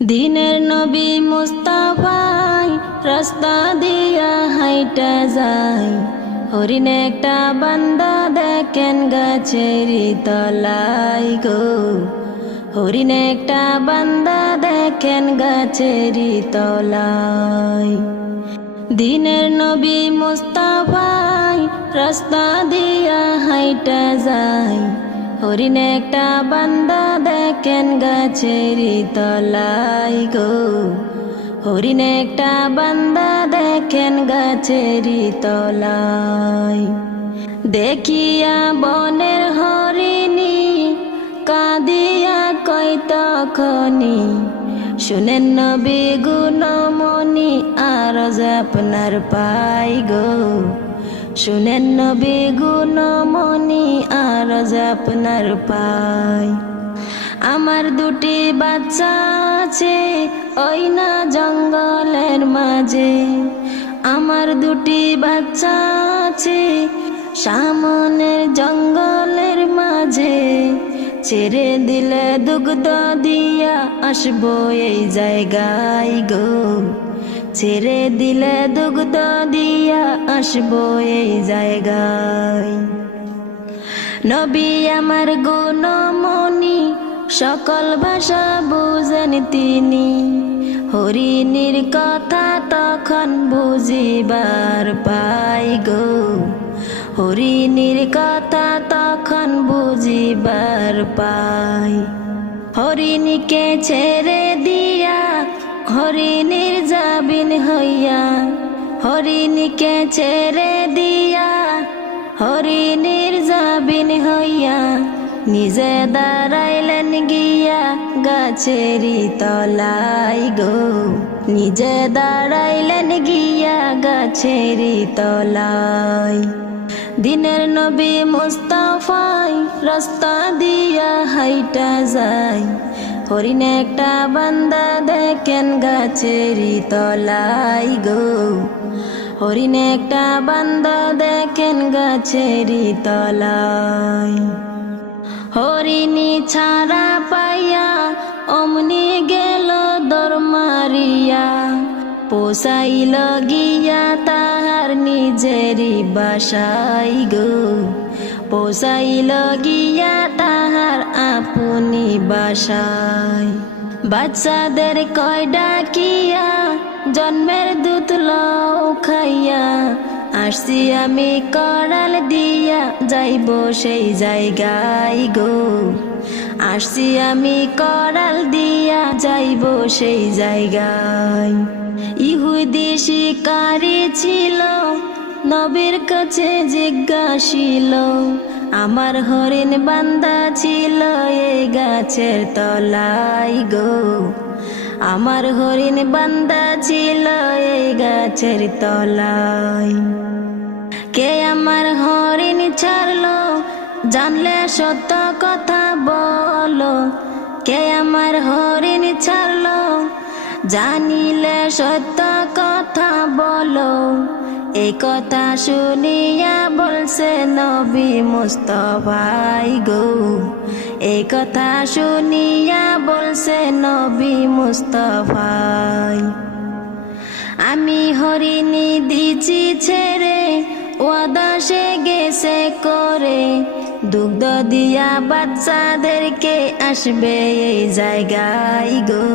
দিনের নবী মুস্তাফাই, রাস্তা দিয়া হাইটা যায়। হরিণ একটা বান্দা দেখেন গাছের তলাই গো। হরিণ একটা বান্দা দেখেন গাছের তলাই দিনের নবী মুস্তাফাই, রাস্তা দিয়া হাইটা যায়। হরিণ একটা বান্দা দেখেন গাছের তলাই গো। হরিণ একটা বান্দা দেখেন গাছের তলাই দেখিয়া বনের হরিণী কাঁদিয়া কই তখনি শুনেন নবী গুণমণি আর আপনার পাই গো। শুনেন নবী গুণমণি আর আপনার পাই আমার দুটি বাচ্চা আছে, ওই না জঙ্গলের মাঝে। আমার দুটি বাচ্চা আছে, সামনের জঙ্গলের মাঝে। ছেড়ে দিলে দুগ্ধ দিয়া আসব এই জায়গায় গো। ছেড়ে দিলে দুগ্ধ দিয়া আসব এই জায়গায়। নবী আমার গুণমণি, সকল ভাষা বুঝেন তিনি। হরিণীর কথা তখন বুঝিবার পাই গো। হরিণীর কথা তখন বুঝিবার পাই। হরিণীকে ছেড়ে হইয়া, হরিণীকে ছেড়ে দিয়া, হরিণীর যাবিন হইয়া, নিজে দাঁড়াইলেন গিয়া গাছেরই তলাই গো। নিজে দাঁড়াইলেন গিয়া গাছেরই তলাই দিনের নবী মুস্তাফাই রাস্তা দিয়া হাইটা যায়। হরিণ একটা বান্দা দেখেন গাছেরই তলাই গো। হরিণ একটা বান্দা দেখেন গাছেরই তলাই হরিণী ছাড়া পাইয়া অমনি গেল দরমারিয়া পোষাইল গিয়া তাহার নিজেরই বাসাই গো। পোষাইল গিয়া তাহার আপনি বাসায়। বাচ্চাদের কয় ডাকিয়া, জন্মের দুধ লও খাইয়া। আসছি আমি করাল দিয়া, যাইব সেই জায়গায় গো। আসছি আমি করাল দিয়া, যাইব সেই জায়গায়। ইহুদি শিকারী ছিল, নবীর কাছে জিজ্ঞাসিল আমার হরিণ বান্দা ছিল এই গাছের তলাই গো। আমার হরিণ বান্দা ছিল এই গাছের তলাই কে আমার হরিণ ছাড়লো, জানলে সত্য কথা বলো। কে আমার হরিণ ছাড়লো, জানিলে সত্য কথা বলো। এই কথা শুনিয়া বলছে নবী মুস্তফাই গো। এই কথা শুনিয়া বলছে নবী মুস্তফাই। আমি হরিণী দিছি ছেড়ে, ওয়াদা সে গেছে করে। দুগ্ধ দিয়া বাচ্চাদেরকে আসবে এই জায়গায় গো।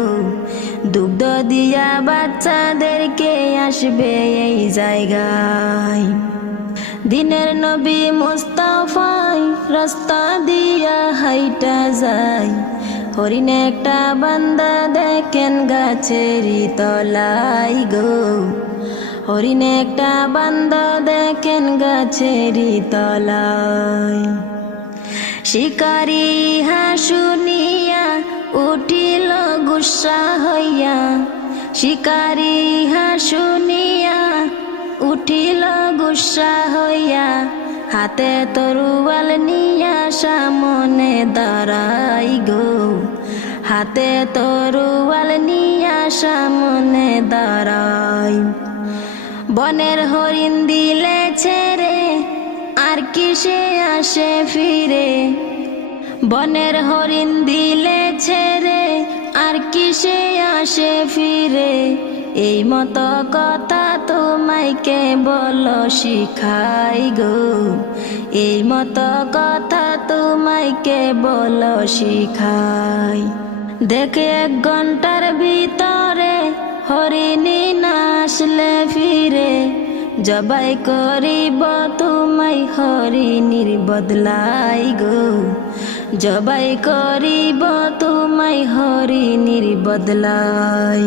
দুগ্ধ দিয়া বাচ্চাদেরকে আসবে এই জায়গায়। দিনের নবী মুস্তাফাই রাস্তা দিয়া হাইটা যায়। হরিণ একটা বান্দা দেখেন গাছেরই তলাই গো। হরিণ একটা বান্দা দেখেন গাছেরই তলাই শিকারি হাসুনিয়া উঠিল গুসা হইয়া শিকারি হাসুনিয়া উঠিল গুসা হইয়া, হাতে তরুয়াল নিয়া সামনে দাঁড়াই গো। হাতে তরুয়াল নিয়া সামনে দাঁড়াই। বনের হরিণ দিলে ছেড়ে আর কিসে আসে ফিরে? বনের হরিণ দিলে ছেড়ে আসে ফিরে, এই মতো কথা তোমায় কে বলো শিখাই গো। এই মতো কথা তোমায় কে বলো শিখাই। দেখে এক ঘণ্টার ভিতরে হরিণী না আসলে ফিরে, জবাই করিব তোমায় হরিণীর বদলাই গো। জবাই করিব তোমায় হরিণীর বদলাই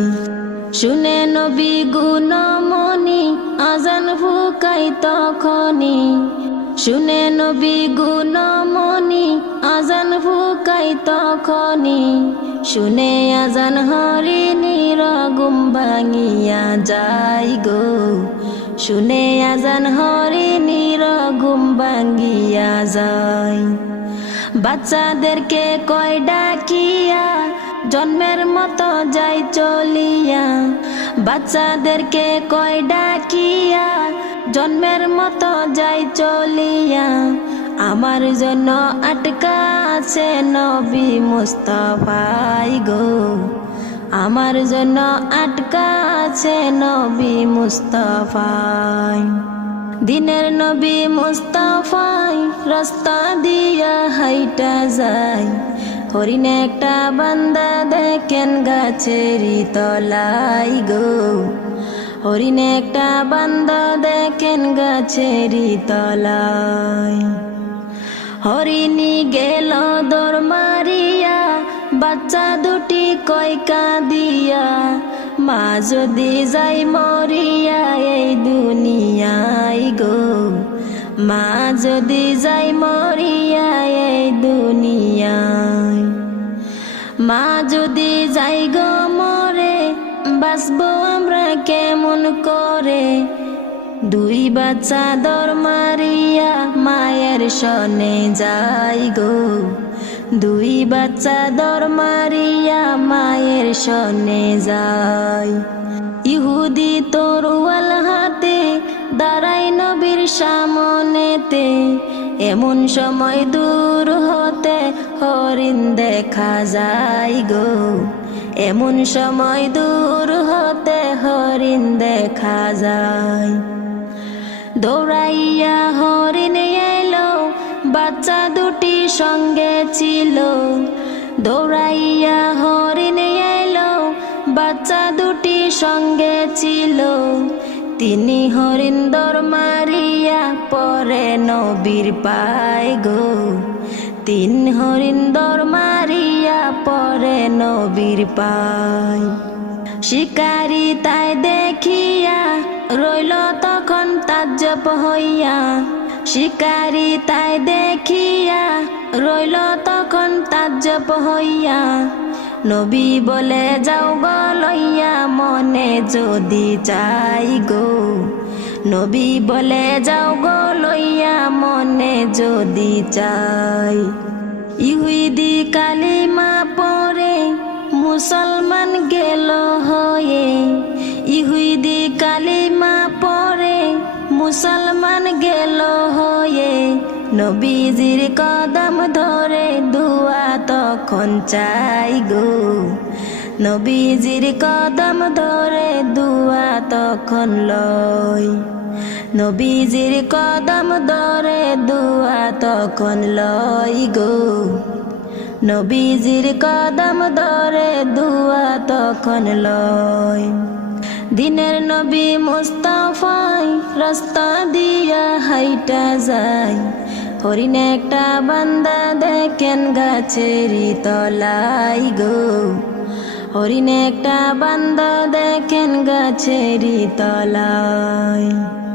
শুনে নবী গুণমণি আজান ফুকাই তখনি শুনে নবী গুণমণি আজান ফুকাই তখনি শুনে আজান হরিণীর গুম ভাঙিয়া যাই গো। শুনে আজান হরিণীর গুম ভাঙিয়া যায়। বাচ্চাদেরকে কয় ডাকিয়া, জন্মের মতো যাই চলিয়া। বাচ্চাদেরকে কয় ডাকিয়া, জন্মের মতো যাই চলিয়া। আমার জন্য আটকা আছে নবী মুস্তফাই গো। আমার জন্য আটকা আছে নবী মুস্তফাই। দিনের নবী মুস্তাফাই, রাস্তা দিয়া হাইটা যায় হরিণ একটা বান্দা দেখেন গাছেরই তলাই গো। হরিণ একটা বান্দা দেখেন গাছেরই তলায়। হরিণী গেল দর মারিয়া বাচ্চা দুটি কয়কা দিয়া মা যদি যাই মরিয়া এই দুনিয়াই গো। মা যদি যাই মরিয়া এই দুনিয়ায়। মা যদি যাই গো মরে, বাঁচবো আমরা কেমন করে? দুই বাচ্চা দর মারিয়া মায়ের সনে যাই গো। দুই বাচ্চা দর মারিয়া মায়ের সনে যাই ইহুদি তরুয়াল হাতে দাঁড়াই নবীর সামনেতে, এমন সময় দূর হতে হরিণ দেখা যায় গো। এমন সময় দূর হতে হরিণ দেখা যায়। দৌড়াইয়া সঙ্গে ছিল। দৌড়াইয়া হরিণ এলো। বাচ্চা দুটি সঙ্গে ছিল। তিনি হরিন্দর মারিয়া পরে নবীর পায় গো। তিন হরিন্দর মারিয়া পরে নবীর পায়। শিকারি তাই দেখিয়া রইল তখন তাজ্জব হইয়া। শিকারি তাই দেখিয়া রইল তখন তাজ্জব হইয়া। নবী বলে, যাও গো লইয়া, মনে যদি চাই গো। নবী বলে, যাও গো লইয়া, মনে যদি চাই। ইহুদি কালিমা পরে মুসলমান নবীজির কদম ধরে দুয়া তখন চাই গো। নবীজির কদম ধরে দুয়া তখন লয় নবীজির কদম ধরে দুয়া তখন লয় গো। নবীজির কদম ধরে দুয়া তখন লয় দিনের নবী মুস্তাফাই রাস্তা দিয়া হাইটা যায়। হরিণ একটা বান্দা দেখেন গাছের তলাই গো। হরিণ একটা বান্দা দেখেন গাছের তলায়।